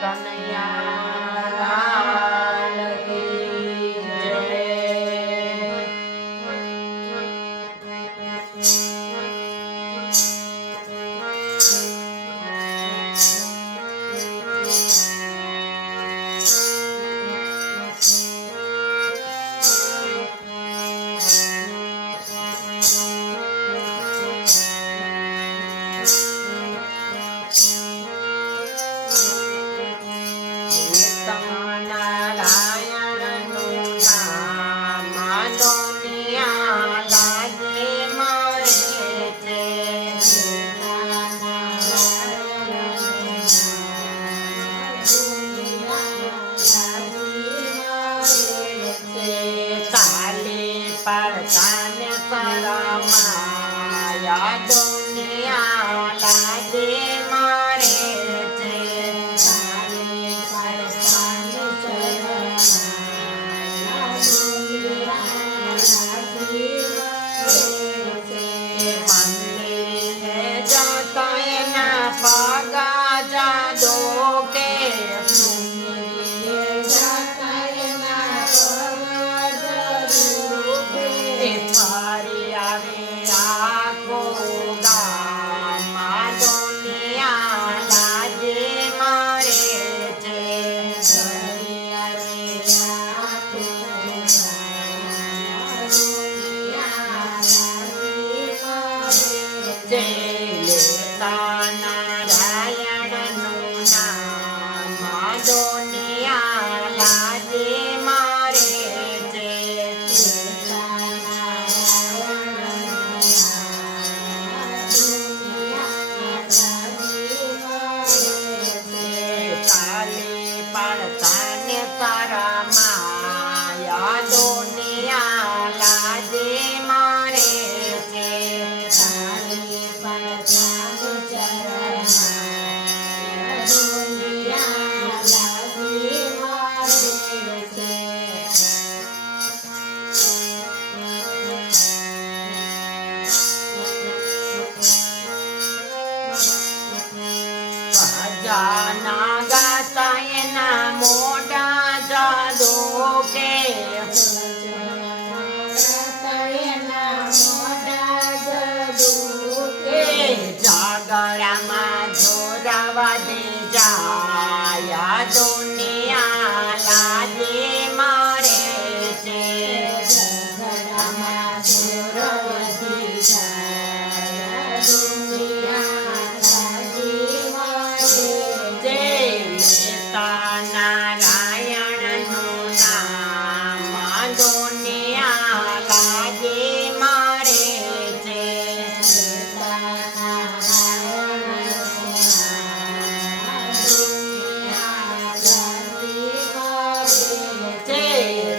કનૈયા લાલ કી જય. પડતાને પરમાયા દુનિયા લાગે મારે છે. મંદિરે જતો એના પગા જાદો કે ફરી આવે આખો ગામમાં દુનિયા લાગે મારે છે. જે લેતા નારાયણનું નામ દુનિયા લાગે મારે છે. પડતાને પરમાયા દુનિયા લાગે મારે છે. ભજના ગાતા એના મોઢા જાદો કે જાગરામાં જોરાવા દે જાયા દુનિયા લાગે મારે છે. નારાયણનું નામ દુનિયા લાગે મારે છે.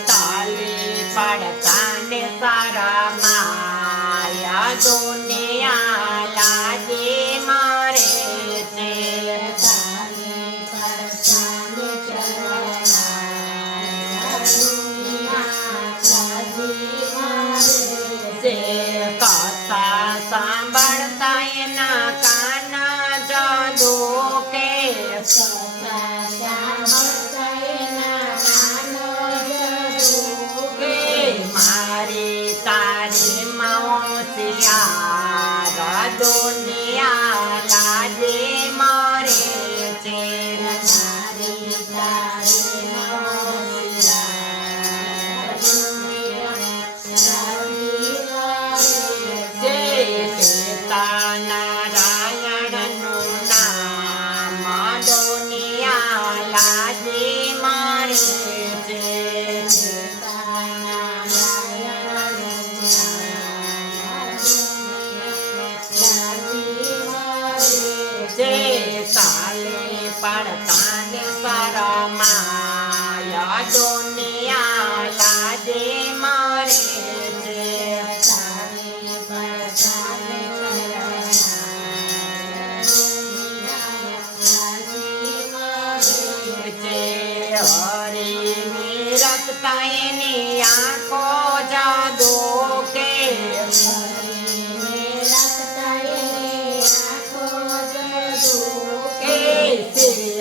તાલી પડતાને સારા માયા દુનિયા લાગે મારે છે. કથા સાંભળતા એના કાના જાદો કે મારી તારી મૌસિયા દુનિયા લાગે મારે છે. નારાયણનું નામ દુનિયા લાગે મારે છે. તાલે પડતાને પરમાયા દુનિયા લાગે મારે છે. હરી રખતા એની આંખો જાદો કે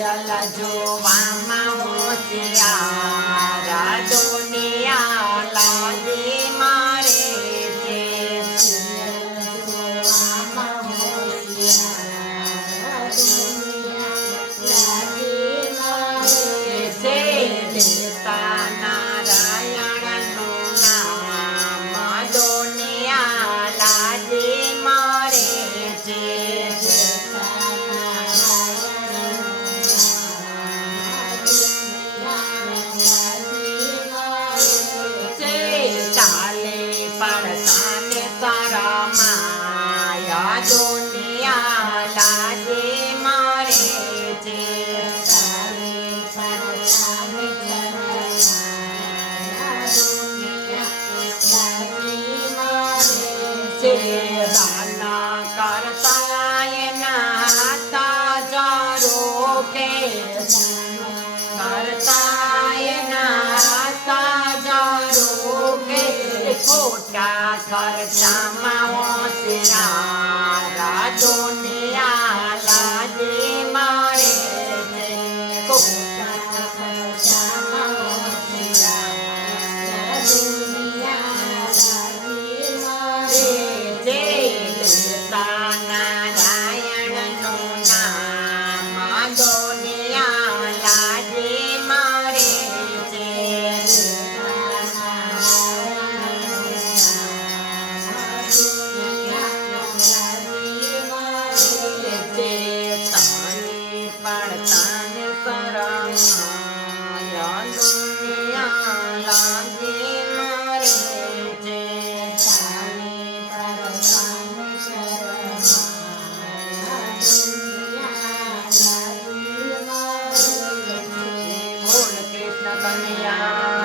સિરિયલ જોવામાં હોશિયાર દુનિયા લાગે મારે છે દેવતા નારાયણનું નામ દુનિયા લાગે મારે છે ચાલે પડતાને તારા માયા દુનિયા લાગે મારે છે દાના કરતા એના તાજારો કે કરતા એના તાજારો કે ખોટા ખર્ચામાં હોશિયાર દુનિયા લાગે મારે છે ખોટા ખર્ચામાં હોશિયાર દુનિયા લાગે મારે છે દેવતા નારાયણનું નામ દુનિયા લાગે મારે છે તારી પડતાને શરમાયા દુનિયા લાગે મારે છે તારી પડતાને શરમાયા દુનિયા લાગે મારે છે બોલ કૃષ્ણ કનૈયા